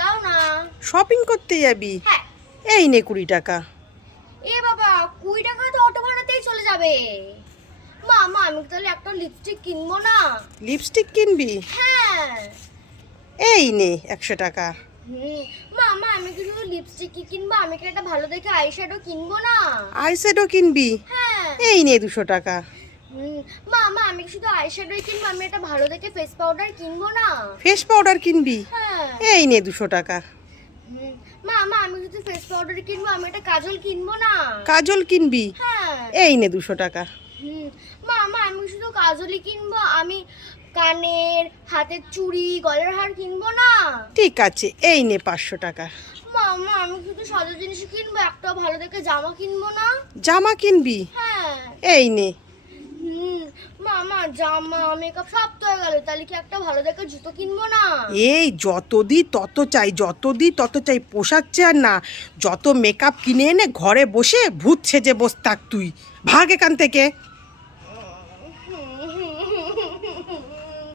দাও না। শপিং করতে যাবি? হ্যাঁ। এই নে 20 টাকা। এ বাবা 20 টাকা তো অটো ভাড়াতেই চলে যাবে। মা মা আমি তাহলে একটা লিপস্টিক কিনবো না? লিপস্টিক কিনবি? হ্যাঁ। এই নে 100 টাকা। মা মা আমি কি শুধু লিপস্টিক কি কিনবো, আমি কি একটা ভালো দেখে আইশ্যাডো কিনবো না? আইশ্যাডো কিনবি? হ্যাঁ। এই নে 200 টাকা। মা মা আমি কি শুধু আইশ্যাডোই কিনবো, আমি একটা ভালো দেখে ফেস পাউডার কিনবো না? ফেস পাউডার কিনবি? হ্যাঁ। এই নে 200 টাকা। মা মা আমি শুধু ফেস পাউডার কিনবো, আমি একটা কাজল কিনবো না? কাজল কিনবি? হ্যাঁ। এই নে 200 টাকা। মা মা আমি শুধু কাজলই কিনবো, আমি কানের, হাতের চুড়ি, গলার হার কিনবো না? ঠিক আছে, এই নে 500 টাকা। মা মা আমি শুধু সাদা জিনিস কিনবো, একটা ভালো দেখে জামা কিনবো না? জামা কিনবি? হ্যাঁ। এই নে। মা মা জামা মেকআপ সব তো হয়ে গেল, তাহলে কি একটা ভালো দেখে জুতো কিনবো না? এই যত দি তত চাই, যত দি তত চাই, পোষাচ্ছে আর না। যত মেকআপ কিনে এনে ঘরে বসে ভূত সেজে বস থাক তুই। ভাগ এখান থেকে।